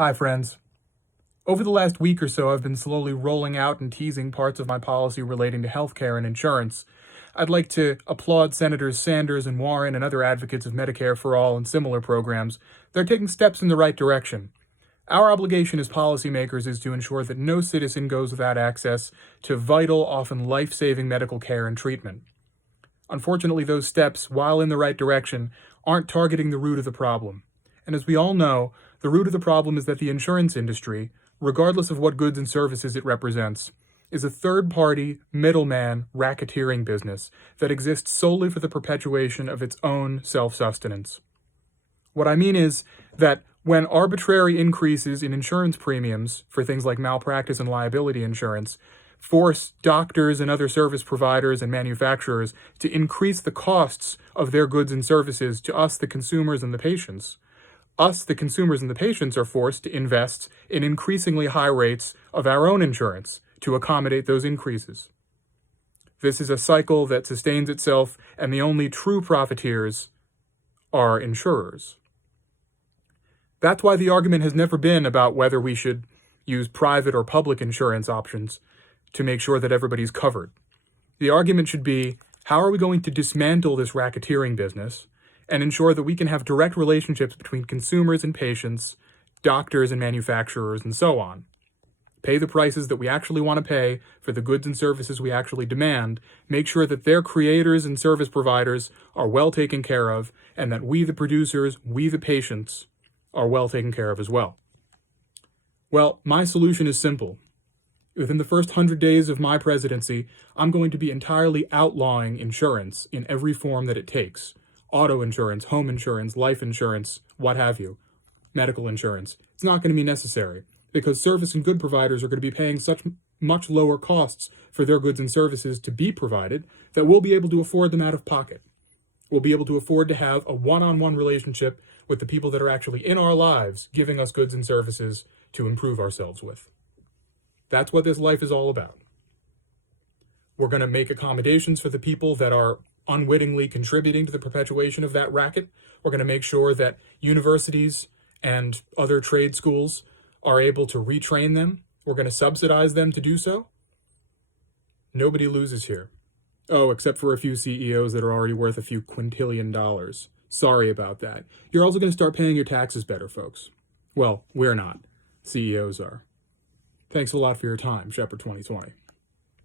Hi, friends. Over the last week or so, I've been slowly rolling out and teasing parts of my policy relating to healthcare and insurance. I'd like to applaud Senators Sanders and Warren and other advocates of Medicare for All and similar programs. They're taking steps in the right direction. Our obligation as policymakers is to ensure that no citizen goes without access to vital, often life-saving medical care and treatment. Unfortunately, those steps, while in the right direction, aren't targeting the root of the problem. And as we all know, the root of the problem is that the insurance industry, regardless of what goods and services it represents, is a third-party, middleman, racketeering business that exists solely for the perpetuation of its own self-sustenance. What I mean is that when arbitrary increases in insurance premiums for things like malpractice and liability insurance force doctors and other service providers and manufacturers to increase the costs of their goods and services to us, the consumers and the patients, us, the consumers and the patients, are forced to invest in increasingly high rates of our own insurance to accommodate those increases. This is a cycle that sustains itself, and the only true profiteers are insurers. That's why the argument has never been about whether we should use private or public insurance options to make sure that everybody's covered. The argument should be, how are we going to dismantle this racketeering business and ensure that we can have direct relationships between consumers and patients, doctors and manufacturers, and so on? Pay the prices that we actually want to pay for the goods and services we actually demand, make sure that their creators and service providers are well taken care of, and that we, the producers, we, the patients, are well taken care of as well. Well, my solution is simple. Within the first 100 days of my presidency, I'm going to be entirely outlawing insurance in every form that it takes. Auto insurance, home insurance, life insurance, what have you. Medical insurance. It's not going to be necessary because service and good providers are going to be paying such much lower costs for their goods and services to be provided that we'll be able to afford them out of pocket. We'll be able to afford to have a one-on-one relationship with the people that are actually in our lives giving us goods and services to improve ourselves with. That's what this life is all about. We're going to make accommodations for the people that are unwittingly contributing to the perpetuation of that racket. We're going to make sure that universities and other trade schools are able to retrain them. We're going to subsidize them to do so. Nobody loses here. Oh, except for a few CEOs that are already worth a few quintillion dollars. Sorry about that. You're also going to start paying your taxes better, folks. Well, we're not. CEOs are. Thanks a lot for your time, Shepherd 2020.